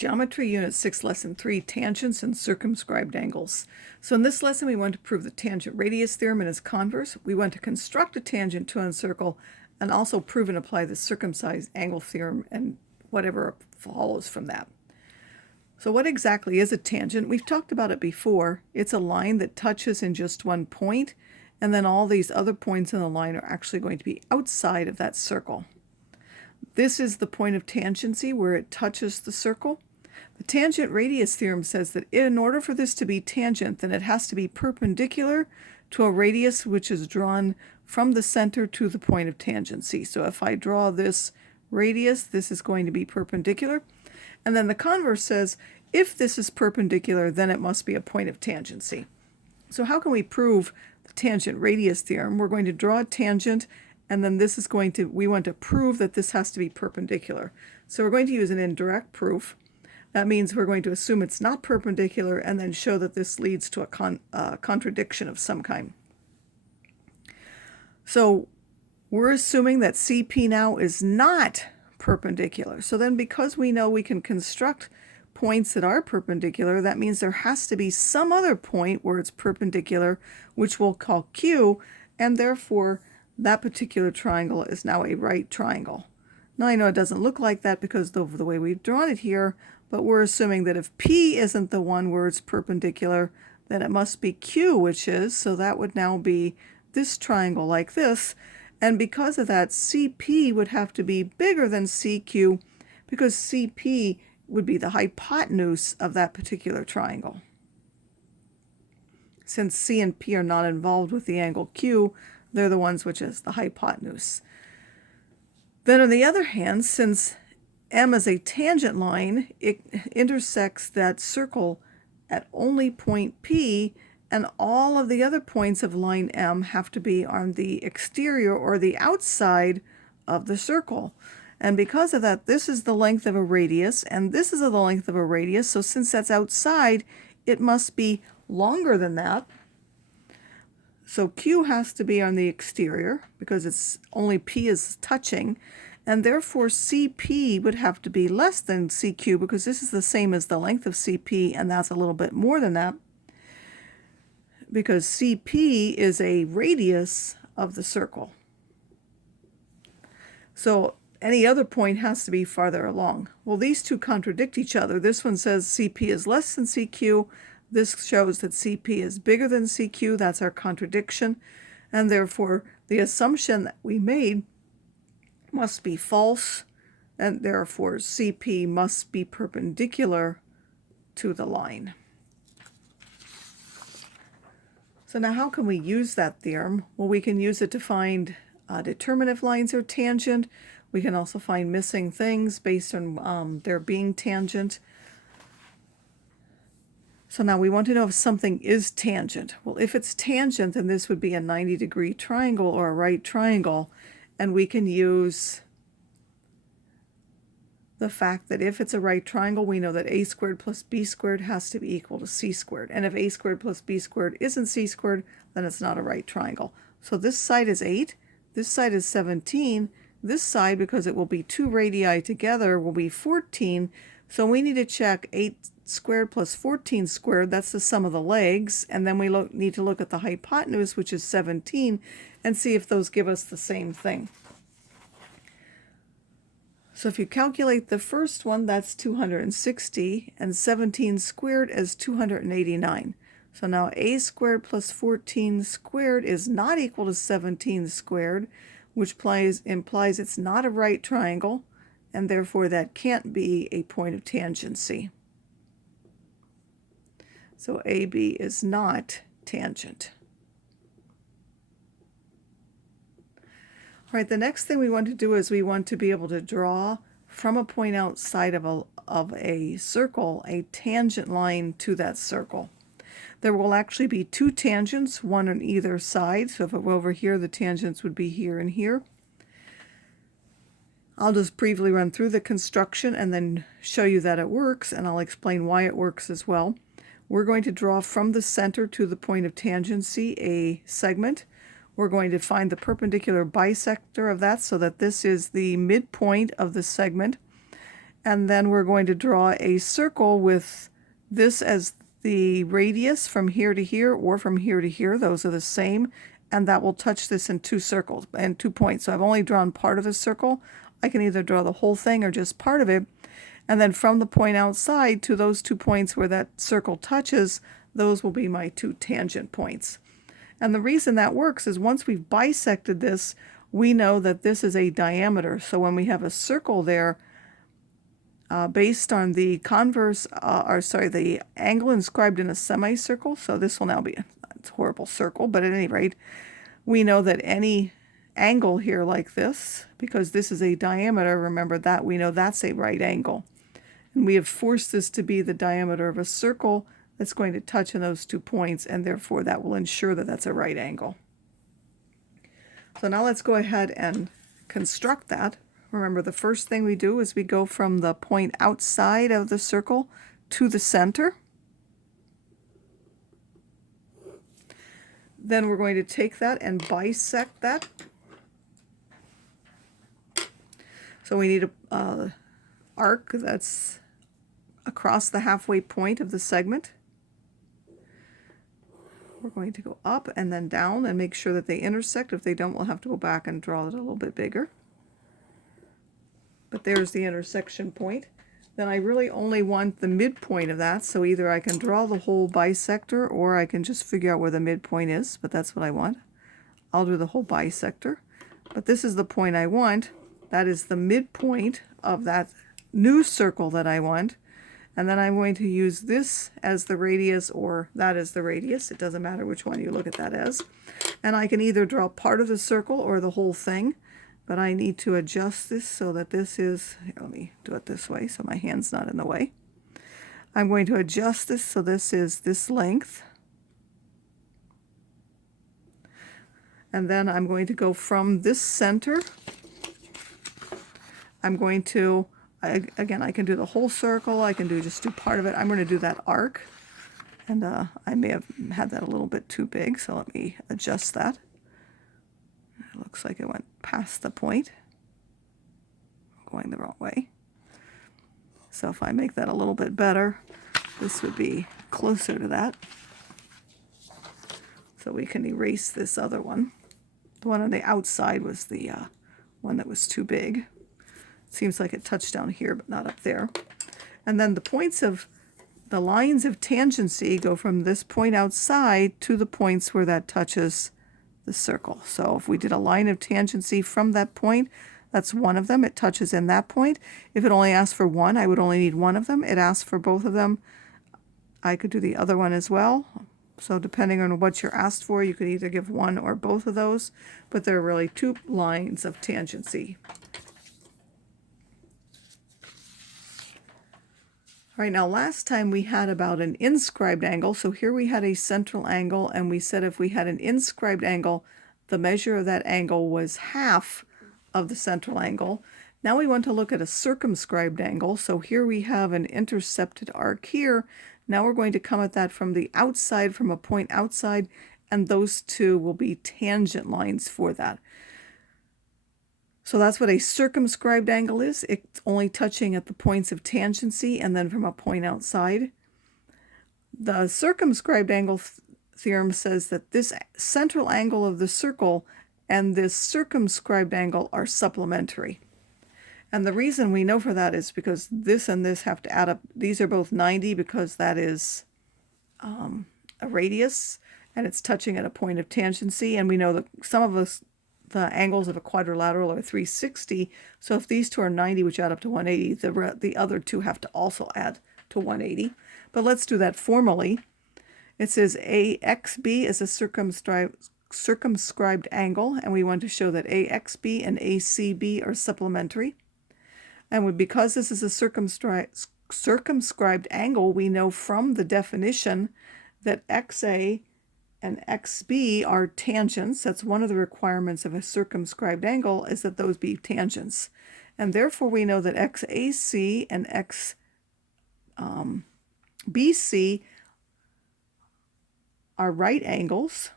Geometry Unit 6, Lesson 3, Tangents and Circumscribed Angles. So in this lesson we want to prove the tangent-radius theorem and its converse. We want to construct a tangent to a circle and also prove and apply the circumscribed angle theorem and whatever follows from that. So what exactly is a tangent? We've talked about it before. It's a line that touches in just one point, and then all these other points in the line are actually going to be outside of that circle. This is the point of tangency where it touches the circle. The tangent-radius theorem says that in order for this to be tangent, then it has to be perpendicular to a radius which is drawn from the center to the point of tangency. So if I draw this radius, this is going to be perpendicular. And then the converse says, if this is perpendicular, then it must be a point of tangency. So how can we prove the tangent-radius theorem? We're going to draw a tangent, and then this is going to, we want to prove that this has to be perpendicular. So we're going to use an indirect proof. That means we're going to assume it's not perpendicular and then show that this leads to a contradiction of some kind. So we're assuming that CP now is not perpendicular. So then because we know we can construct points that are perpendicular, that means there has to be some other point where it's perpendicular, which we'll call Q, and therefore that particular triangle is now a right triangle. Now I know it doesn't look like that because of the way we've drawn it here, but we're assuming that if P isn't the one where it's perpendicular, then it must be Q, which is, so that would now be this triangle like this. And because of that, CP would have to be bigger than CQ because CP would be the hypotenuse of that particular triangle. Since C and P are not involved with the angle Q, they're the ones which is the hypotenuse. Then on the other hand, since M is a tangent line, it intersects that circle at only point P, and all of the other points of line M have to be on the exterior or the outside of the circle. And because of that, this is the length of a radius, and this is the length of a radius, so since that's outside, it must be longer than that. So Q has to be on the exterior because it's only P is touching, and therefore CP would have to be less than CQ because this is the same as the length of CP, and that's a little bit more than that because CP is a radius of the circle. So any other point has to be farther along. Well, these two contradict each other. This one says CP is less than CQ. This shows that CP is bigger than CQ. That's our contradiction. And therefore, the assumption that we made must be false. And therefore, CP must be perpendicular to the line. So now how can we use that theorem? Well, we can use it to find determine if lines are tangent. We can also find missing things based on their being tangent. So now we want to know if something is tangent. Well, if it's tangent, then this would be a 90-degree triangle or a right triangle. And we can use the fact that if it's a right triangle, we know that a squared plus b squared has to be equal to c squared. And if a squared plus b squared isn't c squared, then it's not a right triangle. So this side is 8, this side is 17, this side, because it will be 2 radii together, will be 14. So we need to check 8 squared plus 14 squared, that's the sum of the legs, and then we need to look at the hypotenuse, which is 17, and see if those give us the same thing. So if you calculate the first one, that's 260, and 17 squared is 289. So now a squared plus 14 squared is not equal to 17 squared, which implies it's not a right triangle, and therefore that can't be a point of tangency. So AB is not tangent. All right, the next thing we want to do is we want to be able to draw from a point outside of a circle a tangent line to that circle. There will actually be 2 tangents, one on either side. So if it were over here, the tangents would be here and here. I'll just briefly run through the construction and then show you that it works, and I'll explain why it works as well. We're going to draw from the center to the point of tangency a segment. We're going to find the perpendicular bisector of that so that this is the midpoint of the segment. And then we're going to draw a circle with this as the radius from here to here or from here to here. Those are the same. And that will touch this in two circles and 2 points. So I've only drawn part of the circle. I can either draw the whole thing or just part of it. And then from the point outside to those 2 points where that circle touches, those will be my 2 tangent points. And the reason that works is once we've bisected this, we know that this is a diameter. So when we have a circle there, based on the the angle inscribed in a semicircle, so this will now be a horrible circle, but at any rate, we know that any angle here like this, because this is a diameter, remember that, we know that's a right angle. And we have forced this to be the diameter of a circle that's going to touch in those 2 points, and therefore that will ensure that that's a right angle. So now let's go ahead and construct that. Remember, the first thing we do is we go from the point outside of the circle to the center. Then we're going to take that and bisect that. So we need a arc that's across the halfway point of the segment. We're going to go up and then down and make sure that they intersect. If they don't, we'll have to go back and draw it a little bit bigger. But there's the intersection point. Then I really only want the midpoint of that, so either I can draw the whole bisector or I can just figure out where the midpoint is, but that's what I want. I'll do the whole bisector. But this is the point I want. That is the midpoint of that new circle that I want. And then I'm going to use this as the radius or that as the radius. It doesn't matter which one you look at that as. And I can either draw part of the circle or the whole thing. But I need to adjust this so that this is, here, let me do it this way so my hand's not in the way. I'm going to adjust this so this is this length. And then I'm going to go from this center. I'm going to, again, I can do the whole circle, I can just do part of it. I'm going to do that arc. And I may have had that a little bit too big, so let me adjust that. It looks like it went past the point. I'm going the wrong way. So if I make that a little bit better, this would be closer to that. So we can erase this other one. The one on the outside was the one that was too big. It seems like it touched down here, but not up there. And then the points of the lines of tangency go from this point outside to the points where that touches the circle. So if we did a line of tangency from that point, that's one of them. It touches in that point. If it only asks for one, I would only need one of them. It asks for both of them. I could do the other one as well. So depending on what you're asked for, you could either give one or both of those, but there are really 2 lines of tangency. All right, now last time we had about an inscribed angle. So here we had a central angle, and we said if we had an inscribed angle, the measure of that angle was half of the central angle. Now we want to look at a circumscribed angle. So here we have an intercepted arc here. Now we're going to come at that from the outside, from a point outside, and those 2 will be tangent lines for that. So that's what a circumscribed angle is. It's only touching at the points of tangency and then from a point outside. The circumscribed angle theorem says that this central angle of the circle and this circumscribed angle are supplementary. And the reason we know for that is because this and this have to add up. These are both 90 because that is a radius and it's touching at a point of tangency. And we know that some of us, the angles of a quadrilateral are 360. So if these 2 are 90, which add up to 180, the other 2 have to also add to 180. But let's do that formally. It says AXB is a circumscribed angle, and we want to show that AXB and ACB are supplementary. And because this is a circumscribed angle, we know from the definition that XA and XB are tangents. That's one of the requirements of a circumscribed angle, is that those be tangents. And therefore we know that XAC and XBC are right angles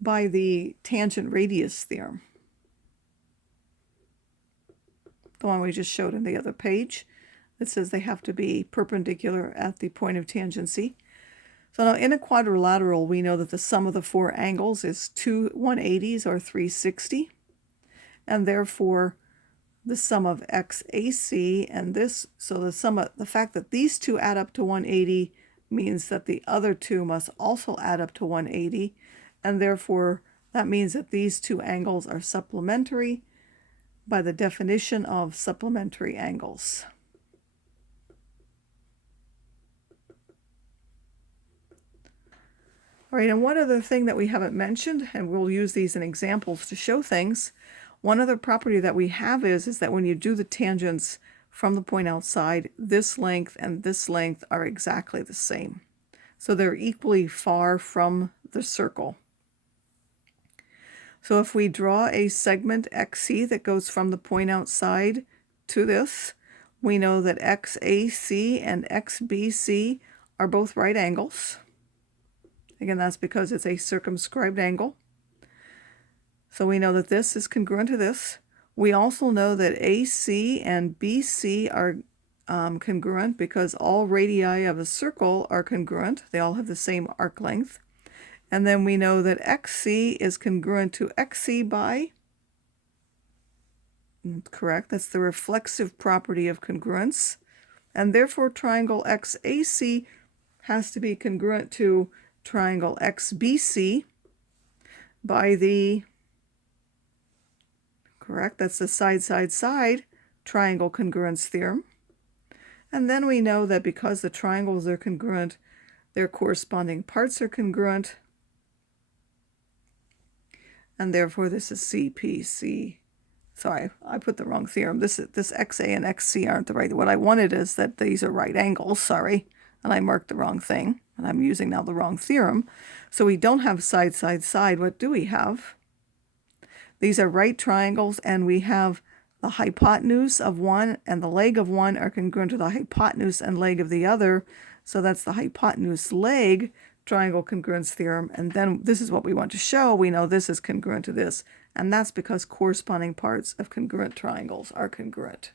by the Tangent-Radius Theorem. the one we just showed in the other page. It says they have to be perpendicular at the point of tangency. So now in a quadrilateral, we know that the sum of the four angles is 2 180s or 360. And therefore, the sum of XAC and this, so the fact that these two add up to 180 means that the other two must also add up to 180. And therefore, that means that these two angles are supplementary by the definition of supplementary angles. All right, and one other thing that we haven't mentioned, and we'll use these in examples to show things, one other property that we have is that when you do the tangents from the point outside, this length and this length are exactly the same. So they're equally far from the circle. So if we draw a segment XC that goes from the point outside to this, we know that XAC and XBC are both right angles. Again, that's because it's a circumscribed angle. So we know that this is congruent to this. We also know that AC and BC are congruent because all radii of a circle are congruent. They all have the same arc length. And then we know that XC is congruent to XC by, correct, that's the reflexive property of congruence. And therefore triangle XAC has to be congruent to triangle XBC by the, correct, that's the side-side-side triangle congruence theorem. And then we know that because the triangles are congruent, their corresponding parts are congruent, and therefore this is CPC. Sorry, I put the wrong theorem. This XA and XC aren't the right. What I wanted is that these are right angles, sorry, and I marked the wrong thing, and I'm using now the wrong theorem. So we don't have side-side-side. What do we have? These are right triangles, and we have the hypotenuse of one and the leg of one are congruent to the hypotenuse and leg of the other. So that's the hypotenuse leg triangle congruence theorem. And then this is what we want to show. We know this is congruent to this, and that's because corresponding parts of congruent triangles are congruent.